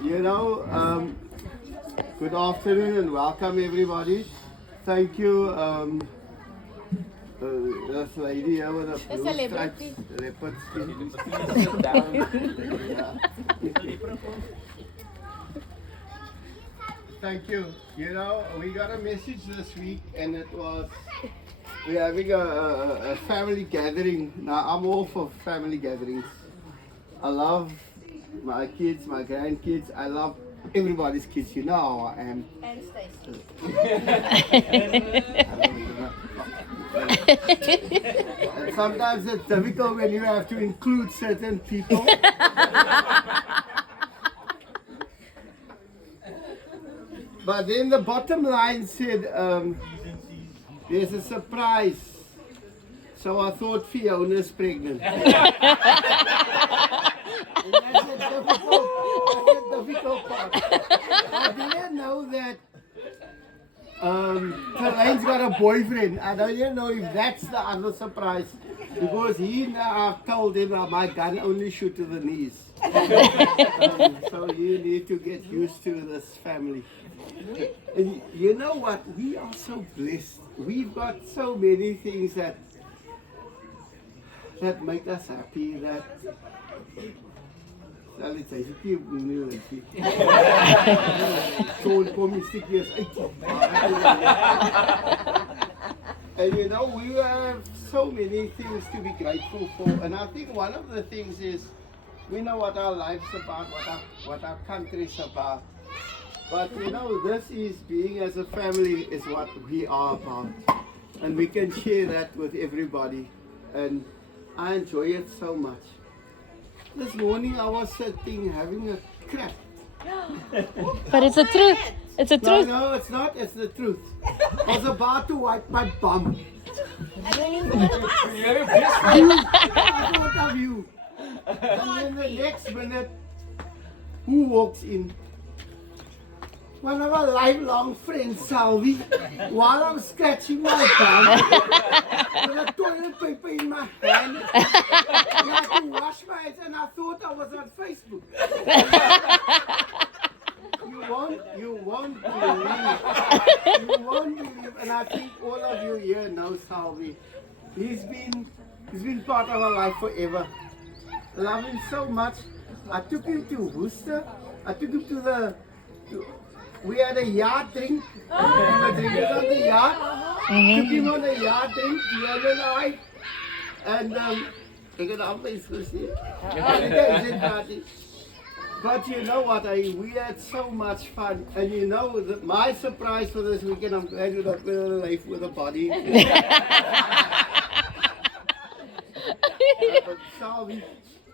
Good afternoon and welcome everybody. Thank you, this lady here with a blue striped leopard skin. Sit down. Thank you. We got a message this week and it was we're having a family gathering. Now I'm all for family gatherings. I love my kids, my grandkids. I love everybody's kids. You know how I am. And Stacy. And sometimes it's difficult when you have to include certain people. But then the bottom line said, there's a surprise. So I thought Fiona's pregnant. And that's the difficult part. I didn't know that Talane's got a boyfriend. I don't even know if that's the other surprise. Because I've told him my gun only shoot to the knees. So you need to get used to this family. And you know what? We are so blessed. We've got so many things that make us happy. And we have so many things to be grateful for. And I think one of the things is we know what our life's about, what our country's about. But this is being as a family is what we are about. And we can share that with everybody. And I enjoy it so much. This morning I was sitting having a crap. But it's the truth. It's the truth. No, it's not. It's the truth. I was about to wipe my bum. And then you put the bus. I thought of you. And then the next minute, who walks in? One of our lifelong friends, Selvy, while I'm scratching my bum, with a toilet paper in my hand, I had to wash my hands and I thought I was on Facebook. You won't believe. You won't believe. And I think all of you here know Selvy. He's been part of our life forever. I love him so much. I took him to Worcester. I took him to we had a yard drink. We were drinking on the yard. Took him on a yard drink, Dion and I. And ik het altijd gezien. But you know what, we had so much fun. And you know, my surprise for this weekend, I'm glad you're not going to live with a body. Sorry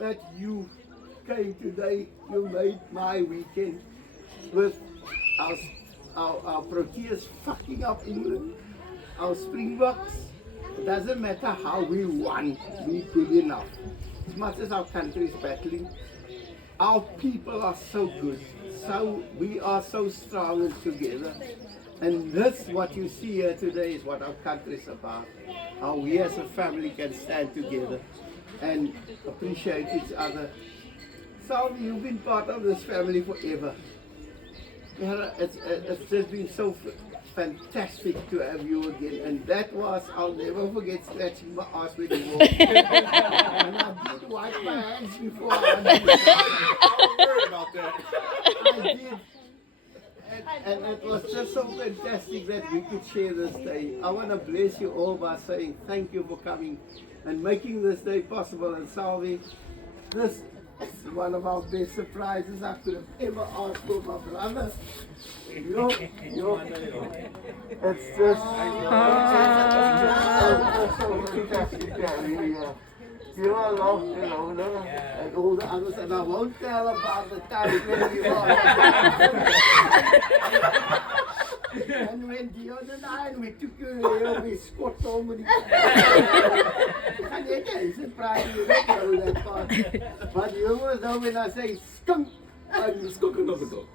that you came today. You made my weekend with our Proteas fucking up England, our Springboks. It doesn't matter how we won, we good enough. As much as our country is battling, our people are so good. So we are so strong and together. And this, what you see here today, is what our country is about. How we as a family can stand together and appreciate each other. Selvy, you've been part of this family forever. It's just been so fantastic to have you again. And that was, I'll never forget scratching my ass when you walked. And I did wipe my hands before I was worried about that. I did. And it was just so fantastic that we could share this day. I want to bless you all by saying thank you for coming and making this day possible. And Selvy, this is one of our best surprises I could have ever asked for my brother. It's just you are loved and older and all the others, and I won't tell about the time when we were. And when Dion and I, we took you here, we squat home with and it's surprising, you don't know that part. But you always know when I say skunk, I'm skunk another dog.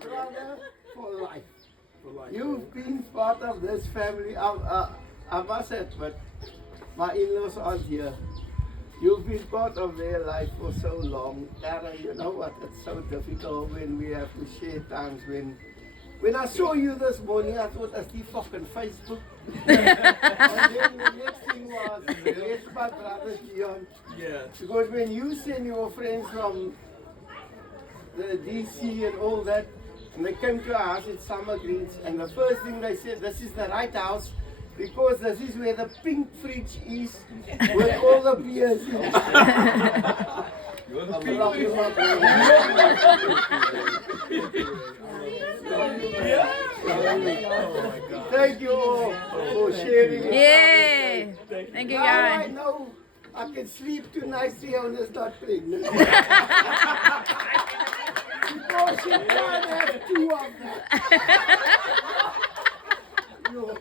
Brother for life. You've been part of this family. I must say, but my in-laws aren't here. You've been part of their life for so long. Tara, you know what? It's so difficult when we have to share times when I saw you this morning, I thought, that's the fucking Facebook. And then the next thing was, where's my brother Dion? Yeah. Because when you send your friends from the DC and all that, and they came to our house at Summer Greens, and the first thing they said, this is the right house, because this is where the pink fridge is, with all the beers in it. You're the I love you, my brother. Thank you all for sharing it. Yay! Thank you, Now I guys. know I can sleep tonight, Fiona's not pregnant. Because she can't have two of that. Yo.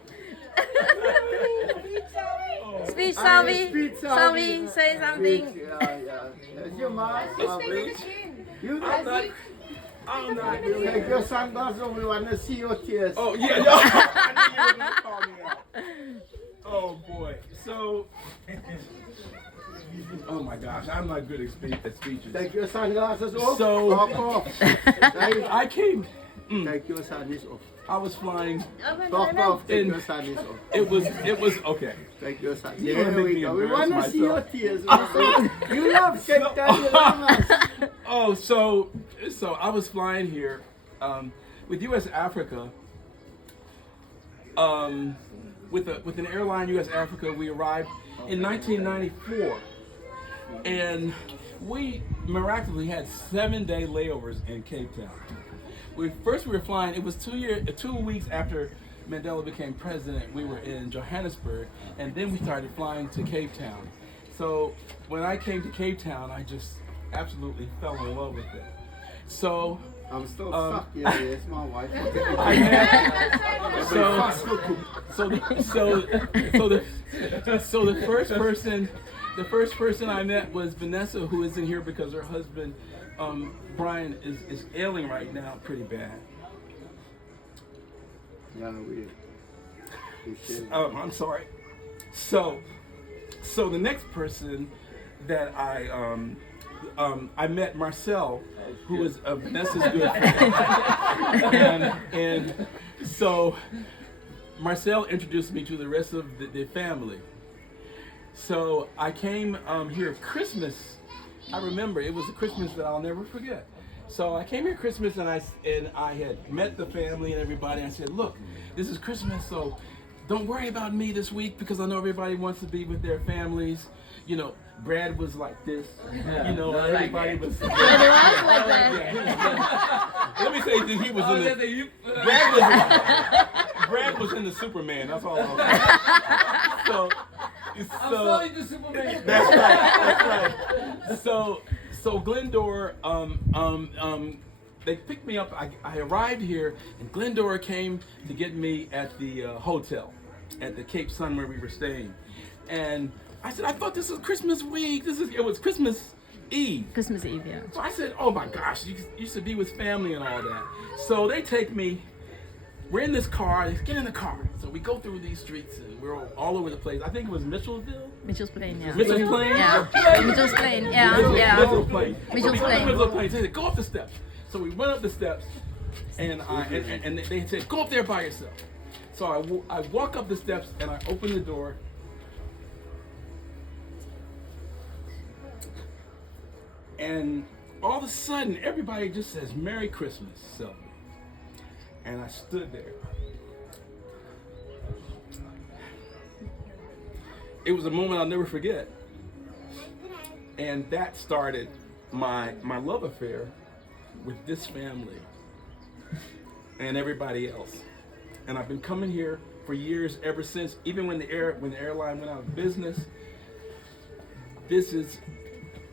Speech, Selvy. Speech, Selvy, say something. Yeah. That's your mom. You I'm not. take your sunglasses off. We want to see your tears. Oh yeah, yo. I knew you were gonna call me out. Oh boy. So. Oh my gosh, I'm not good at speeches. Take your sunglasses off. So- Talk off. I came. Take your sunnies off. I was flying. Talk off. Take And- your sunnies off. It was okay. Take your sunnies. You wanna There make we me go. We embarrass want to see your myself. tears. You love Cape Town. You love us. Oh, so I was flying here with U.S. Africa. With an airline, U.S. Africa, we arrived in 1994, and we miraculously had 7-day layovers in Cape Town. We were flying. It was 2 weeks after Mandela became president. We were in Johannesburg, and then we started flying to Cape Town. So when I came to Cape Town, I just absolutely fell in love with it. So I'm still stuck here. It's my wife. I had so the first person I met was Vanessa, who isn't here because her husband Brian is ailing right now pretty bad. Yeah, we share. I'm sorry. So the next person that I met Marcel, who was Vanessa's good friend, and so Marcel introduced me to the rest of the family. So I came here Christmas. I remember it was a Christmas that I'll never forget. So I came here Christmas and I had met the family and everybody. I said, look, this is Christmas, so don't worry about me this week because I know everybody wants to be with their families. You know, Brad was like this. You know, everybody was. Let me say this: he was in the. Brad was in the Superman. That's all I was saying. So the Superman. that's right. So Glendora, they picked me up. I arrived here, and Glendora came to get me at the hotel, at the Cape Sun where we were staying, and I said, I thought this was Christmas week. It was Christmas Eve. Christmas Eve, yeah. So I said, oh my gosh, you should be with family and all that. So they take me. We're in this car. Get in the car. So we go through these streets and we're all over the place. I think it was Mitchellville. Mitchell's Plain, yeah. Mitchell's Plain? Yeah. Mitchell's Plain, yeah. Mitchell's Plain. Mitchell's So we go to Plain. Mitchell's Plain. They said, go up the steps. So we went up the steps, and they said, go up there by yourself. So I walk up the steps and I open the door. And all of a sudden, everybody just says, Merry Christmas, Selvy. And I stood there. It was a moment I'll never forget. And that started my love affair with this family and everybody else. And I've been coming here for years ever since, even when the airline went out of business.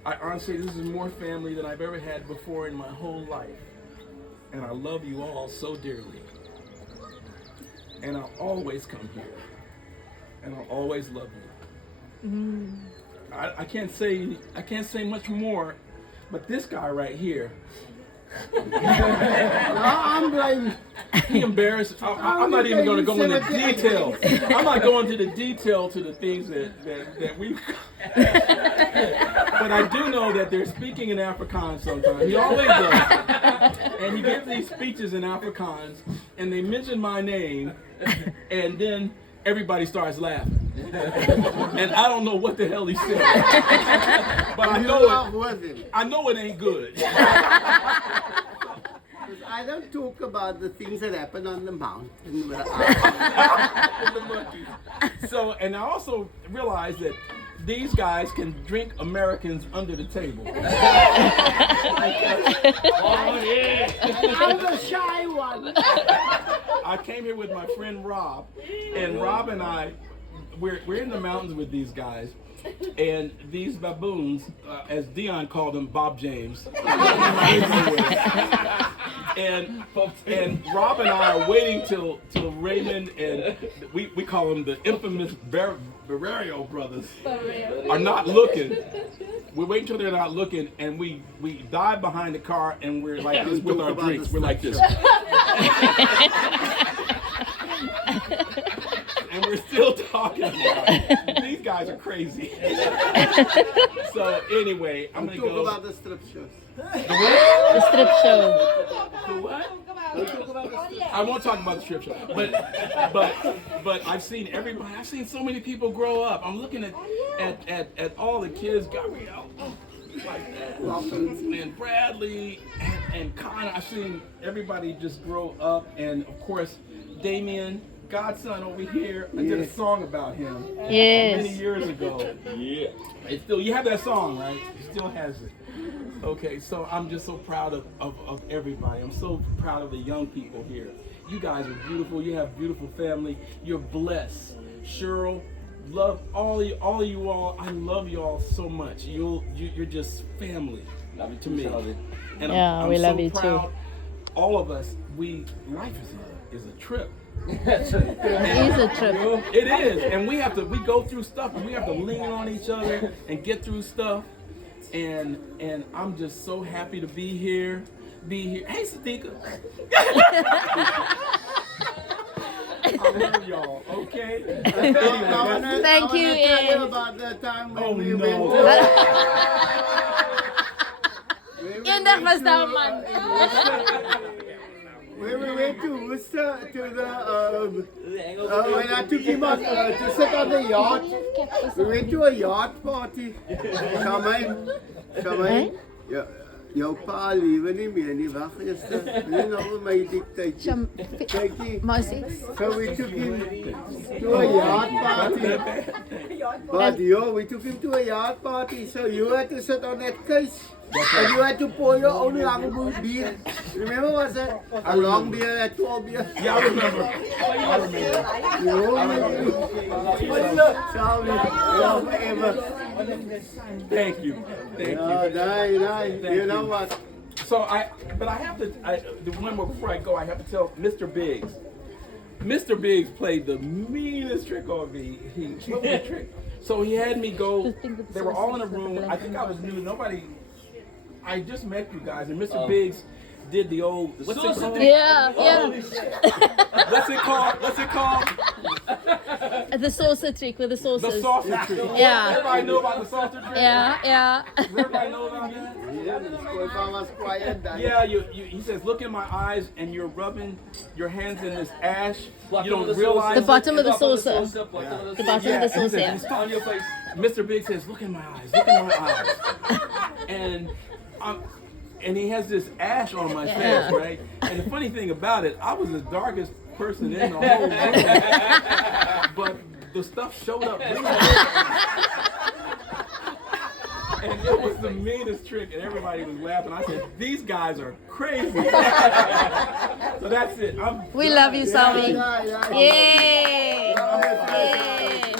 I honestly, this is more family than I've ever had before in my whole life. And I love you all so dearly. And I'll always come here. And I'll always love you. Mm. I can't say much more, but this guy right here, No, I'm blaming. he embarrassed. I'm not even going to go into details. I'm not going to the detail to the things that we. But I do know that they're speaking in Afrikaans sometimes. He always does. And he gives these speeches in Afrikaans, and they mention my name, and then everybody starts laughing. And I don't know what the hell he said. But I know it ain't good. I don't talk about the things that happen on the mountain. So, and I also realized that these guys can drink Americans under the table. I'm the shy one. I came here with my friend Rob, and Rob and I, we're in the mountains with these guys, and these baboons, as Dion called them, Bob James. And Rob and I are waiting till Raymond and we call them the infamous Barrerio brothers are not looking. We wait until they're not looking, and we dive behind the car, and we're like this with our drinks. We're like this. And we're still talking about it. These guys are crazy. So anyway, I'm gonna go about the strip shows. The strip show. The what? I won't talk about the strip show, but I've seen everybody. I've seen so many people grow up. I'm looking at all the kids, Gabrielle, and Bradley, and Connor. I've seen everybody just grow up, and of course, Damien, godson over here. I did a song about him many years ago. Yeah, it's still, you have that song, right? He still has it. Okay, so I'm just so proud of everybody. I'm so proud of the young people here. You guys are beautiful. You have beautiful family. You're blessed. Cheryl, love all of you all. I love you all so much. You're just family to me. And I'm we so love you proud. too. All of us, life is a trip. It is a trip. It is, and we go through stuff, and we have to lean on each other and get through stuff. And I'm just so happy to be here. Hey, Sadiqa. I love y'all. Okay. Thank you, Ian. About the time when Oh we no. went Ian, that was the man. when we went to Worcester when I took him out to sit on the yacht. We went to a yacht party. Come in. Ja, jou pa lewe nie meer nie, wag eers. Nie nog my dictate. Kykie. So we took him to a yacht party. But we took him to a yacht party, so you had to sit on that case. And you had to pour your own long beer. Remember, was it a long beer, a 12 beer? Yeah, I remember. Thank you. You know what? So but I have to, remember before I go, I have to tell Mr. Biggs. Mr. Biggs played the meanest trick on me. What was the trick? So he had me go, they were all in a room. I think I was new. I just met you guys, and Mr. Biggs did the old, what's it called? Yeah. What's it called? The saucer trick with the saucers. The saucer trick. Yeah. Everybody know about the saucer trick? Yeah. Does everybody know about that? Was quiet. Yeah, he says, look in my eyes, and you're rubbing your hands in this ash. You don't realize The bottom of the saucer. Yeah. The bottom of the saucer. He says, on your face. Mr. Big says, look in my eyes. And he has this ash on my face, right? And the funny thing about it, I was the darkest person in the whole room. But the stuff showed up really and it was the meanest trick, and everybody was laughing. I said, these guys are crazy. So that's it. We love you, Selvy. Yay! Okay.